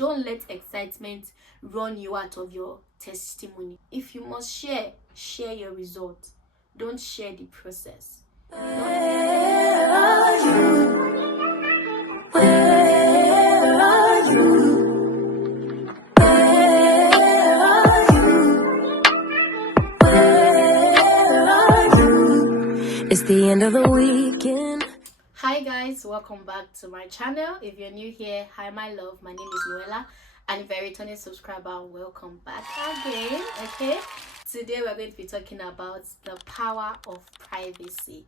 Don't let excitement run you out of your testimony. If you must share your results. Don't share the process. Where are you? Where are you? Where are you? Where are you? It's the end of the weekend. Hi guys, welcome back to my channel. If you're new here, hi my love, my name is Nuella, and if you're a returning subscriber, welcome back again. Okay, today we're going to be talking about the power of privacy.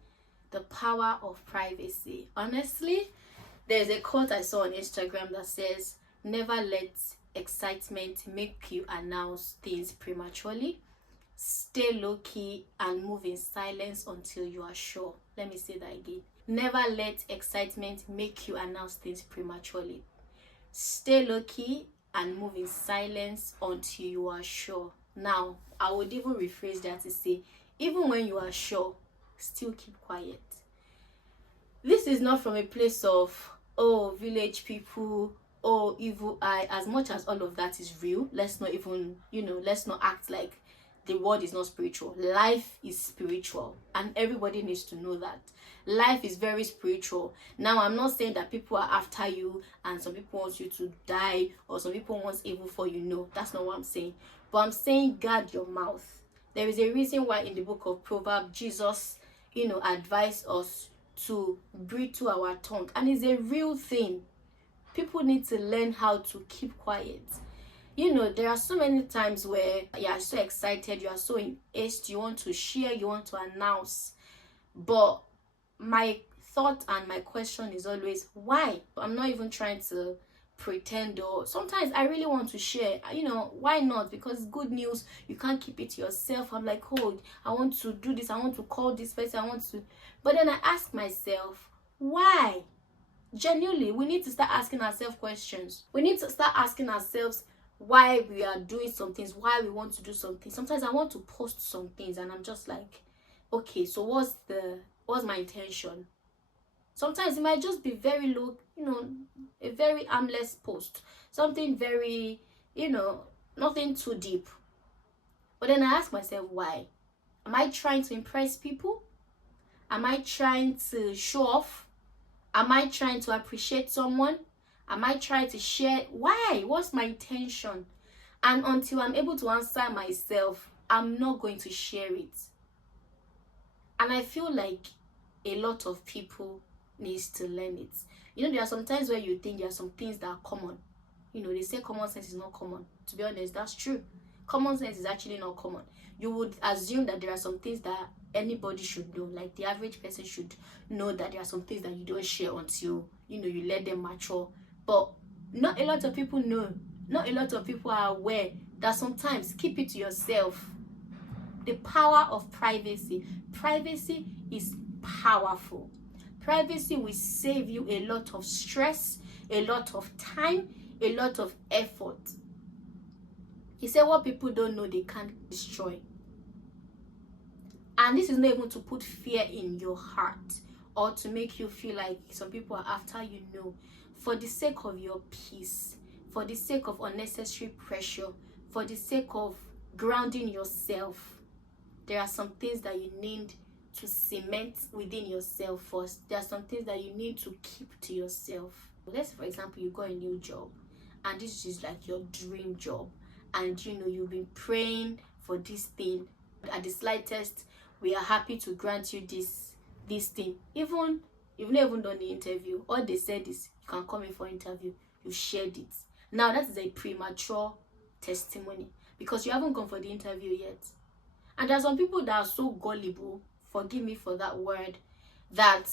The power of privacy. Honestly, there's a quote I saw on Instagram that says, never let excitement make you announce things prematurely. Stay low-key and move in silence until you are sure. Let me say that again. Never let excitement make you announce things prematurely. Stay low-key and move in silence until you are sure. Now, I would even rephrase that to say, even when you are sure, still keep quiet. This is not from a place of, oh, village people, oh, evil eye. As much as all of that is real, let's not even, let's not act like the world is not spiritual. Life is spiritual, and everybody needs to know that. Life is very spiritual. Now, I'm not saying that people are after you and some people want you to die or some people want evil for you. No, that's not what I'm saying. But I'm saying guard your mouth. There is a reason why in the book of Proverbs, Jesus, advised us to breathe to our tongue. And it's a real thing. People need to learn how to keep quiet. There are so many times where you are so excited, you are so in haste, you want to share, you want to announce. But my thought and my question is always, why? I'm not even trying to pretend, or sometimes I really want to share. Why not? Because good news, you can't keep it to yourself. I'm like, oh, I want to do this, I want to call this person, but then I ask myself, why? Genuinely, we need to start asking ourselves questions. We need to start asking ourselves why we are doing some things, why we want to do something. Sometimes I want to post some things and I'm just like, okay, so what's my intention? Sometimes it might just be very low, a very harmless post, something very, nothing too deep. But then I ask myself, why? Am I trying to impress people? Am I trying to show off? Am I trying to appreciate someone? Am I trying to share? Why? What's my intention? And until I'm able to answer myself, I'm not going to share it. And I feel like a lot of people needs to learn it. There are some times where you think there are some things that are common. They say common sense is not common. To be honest, that's true. Common sense is actually not common. You would assume that there are some things that anybody should know, like the average person should know that there are some things that you don't share until you let them mature. But not a lot of people know, not a lot of people are aware that sometimes keep it to yourself. The power of privacy. Privacy is powerful. Privacy will save you a lot of stress, a lot of time, a lot of effort. He said what people don't know they can't destroy. And this is not even to put fear in your heart or to make you feel like some people are after you. No. For the sake of your peace, for the sake of unnecessary pressure, for the sake of grounding yourself, there are some things that you need to cement within yourself first. There are some things that you need to keep to yourself. Let's say, for example, you got a new job and this is like your dream job, and you've been praying for this thing. At the slightest, we are happy to grant you this thing. Even you've not even done the interview. All they said is you can come in for interview. You shared it. Now that is a premature testimony because you haven't gone for the interview yet. And there are some people that are so gullible, forgive me for that word, that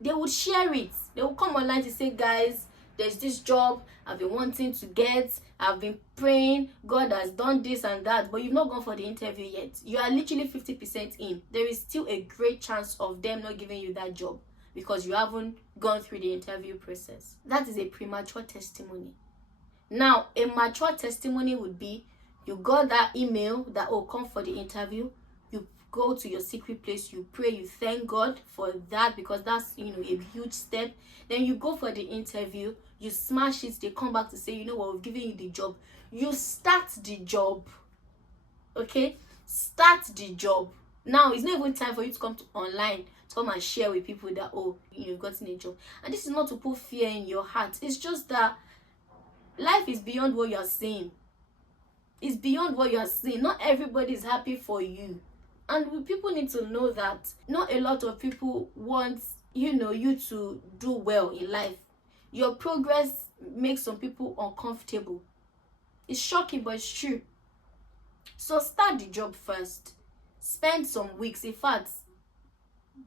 they would share it. They will come online to say, guys, there's this job I've been wanting to get. I've been praying. God has done this and that. But you've not gone for the interview yet. You are literally 50% in. There is still a great chance of them not giving you that job because you haven't gone through the interview process. That is a premature testimony. Now, a mature testimony would be you got that email that, oh, come for the interview. You go to your secret place, you pray, you thank God for that, because that's, you know, a huge step. Then you go for the interview, you smash it, they come back to say, you know what, we've given you the job. You start the job. Okay, start the job. Now it's not even time for you to come to online to come and share with people that, oh, you've gotten a job. And this is not to put fear in your heart. It's just that life is beyond what you're saying. It's beyond what you're saying. Not everybody is happy for you, and people need to know that not a lot of people want, you know, you to do well in life. Your progress makes some people uncomfortable. It's shocking, but it's true. So start the job first. Spend some weeks, in fact,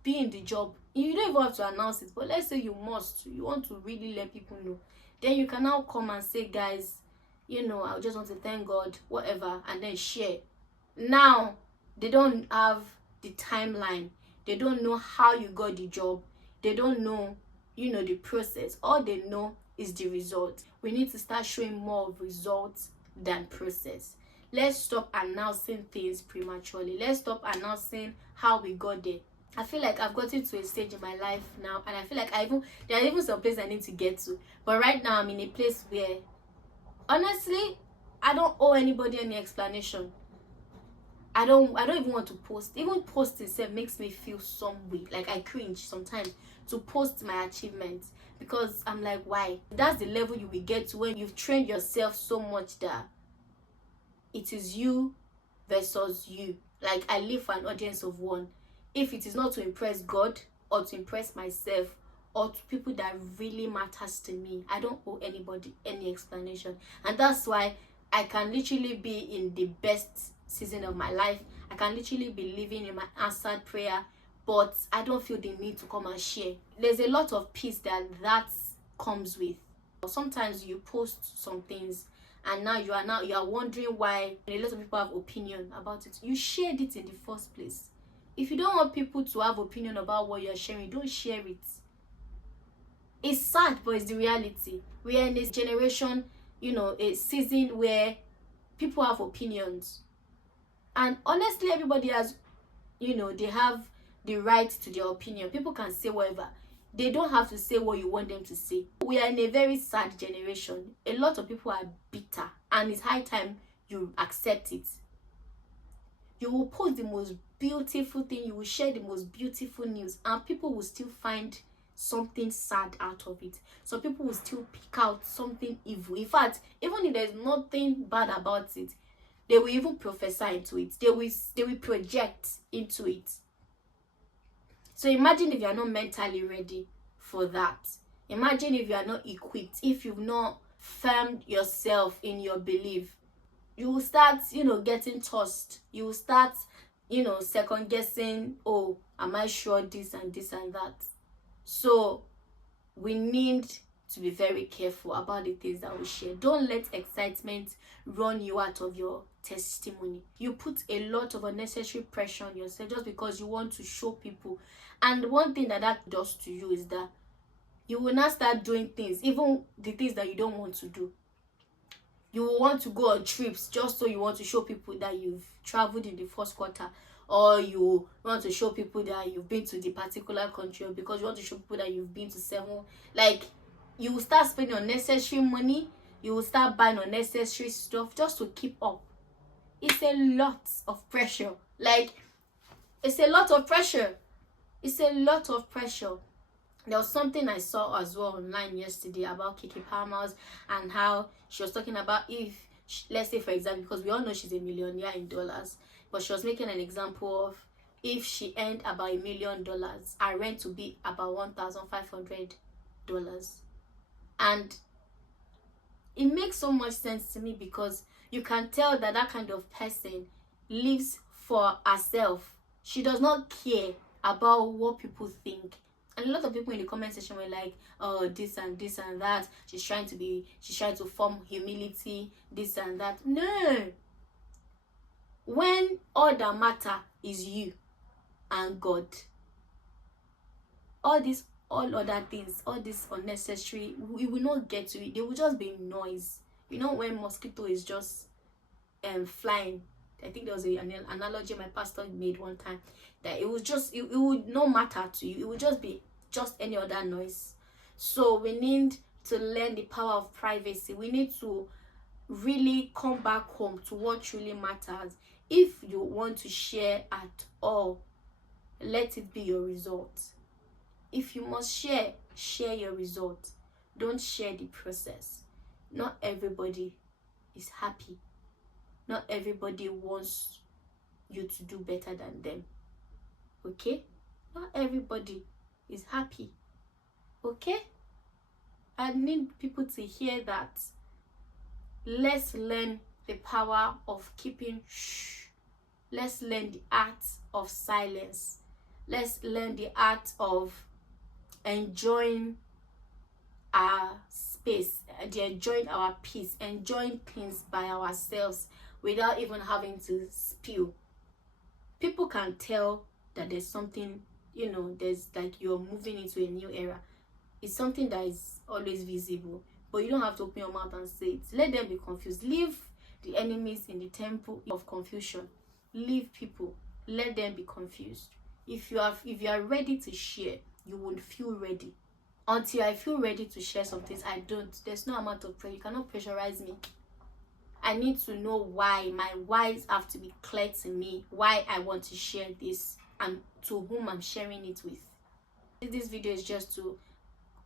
be in the job. You don't even have to announce it, but let's say you want to really let people know. Then you can now come and say, guys, you know, I just want to thank God, whatever, and then share. Now they don't have the timeline. They don't know how you got the job. They don't know, you know, the process. All they know is the result. We need to start showing more of results than process. Let's stop announcing things prematurely. Let's stop announcing how we got there. I feel like I've gotten to a stage in my life now, and I feel like there are even some place I need to get to. But right now I'm in a place where, honestly, I don't owe anybody any explanation. I don't even want to post. Even post itself makes me feel some way. Like I cringe sometimes to post my achievements, because I'm like, why? That's the level you will get to when you've trained yourself so much that it is you versus you. Like I live for an audience of one. If it is not to impress God or to impress myself or to people that really matters to me, I don't owe anybody any explanation. And that's why I can literally be in the best season of my life. I can literally be living in my answered prayer, but I don't feel the need to come and share. There's a lot of peace that comes with. Sometimes you post some things and now you are wondering why a lot of people have opinion about it. You shared it in the first place. If you don't want people to have opinion about what you're sharing, don't share it. It's sad, but it's the reality. We are in this generation, you know, a season where people have opinions. And honestly, everybody has, you know, they have the right to their opinion. People can say whatever. They don't have to say what you want them to say. We are in a very sad generation. A lot of people are bitter, and it's high time you accept it. You will post the most beautiful thing, you will share the most beautiful news, and people will still find something sad out of it. So people will still pick out something evil. In fact, even if there's nothing bad about it, they will even prophesy into it. They will project into it. So imagine if you are not mentally ready for that. Imagine if you are not equipped, if you've not firmed yourself in your belief. You will start, you know, getting tossed. You will start, you know, second guessing, oh, am I sure this and this and that? So we need to be very careful about the things that we share. Don't let excitement run you out of your testimony. You put a lot of unnecessary pressure on yourself just because you want to show people. And one thing that does to you is that you will not start doing things, even the things that you don't want to do. You will want to go on trips just so you want to show people that you've traveled in the first quarter, or you want to show people that you've been to the particular country, or because you want to show people that you've been to 7. Like, you will start spending unnecessary money. You will start buying unnecessary stuff just to keep up. It's a lot of pressure. Like, it's a lot of pressure. It's a lot of pressure. There was something I saw as well online yesterday about Kiki Palmer's, and how she was talking about if, let's say for example, because we all know she's a millionaire in dollars, but she was making an example of if she earned about $1 million, her rent to be about $1,500. And it makes so much sense to me, because you can tell that that kind of person lives for herself. She does not care about what people think. And a lot of people in the comment section were like, oh, this and this and that. She's trying to form humility, this and that. No. When all that matter is you and God, all other things, all this unnecessary, we will not get to it. They will just be noise. You know, when mosquito is just flying, I think there was an analogy my pastor made one time, that it would not matter to you. It would just be just any other noise. So we need to learn the power of privacy. We need to really come back home to what truly matters. If you want to share at all, let it be your result. If you must share your result. Don't share the process. Not everybody is happy. Not everybody wants you to do better than them. Okay? Not everybody is happy. Okay? I need people to hear that. Let's learn the power of keeping shh. Let's learn the art of silence. Let's learn the art of enjoying our space, enjoying our peace, enjoying things by ourselves without even having to spill. People can tell that there's something, there's like you're moving into a new era. It's something that is always visible, but you don't have to open your mouth and say it. Let them be confused. Leave the enemies in the temple of confusion. Leave people. Let them be confused. If you are ready to share, you won't feel ready. Until I feel ready to share some things, I don't. There's no amount of pressure. You cannot pressurize me. I need to know why. My whys have to be clear to me. Why I want to share this and to whom I'm sharing it with. This video is just to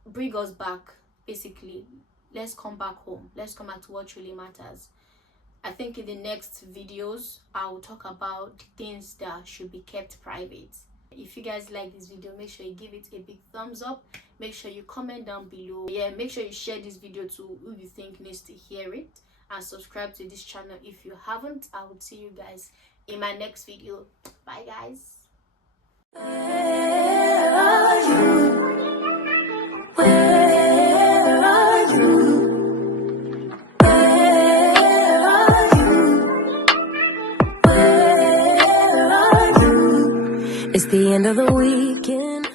bring us back. Basically, let's come back home. Let's come back to what really matters. I think in the next videos, I will talk about things that should be kept private. If you guys like this video, make sure you give it a big thumbs up. Make sure you comment down below. Make sure you share this video to who you think needs to hear it. And subscribe to this channel if you haven't. I will see you guys in my next video. Bye, guys. Where are you? Where are you? Where are you? Where are you? It's the end of the weekend.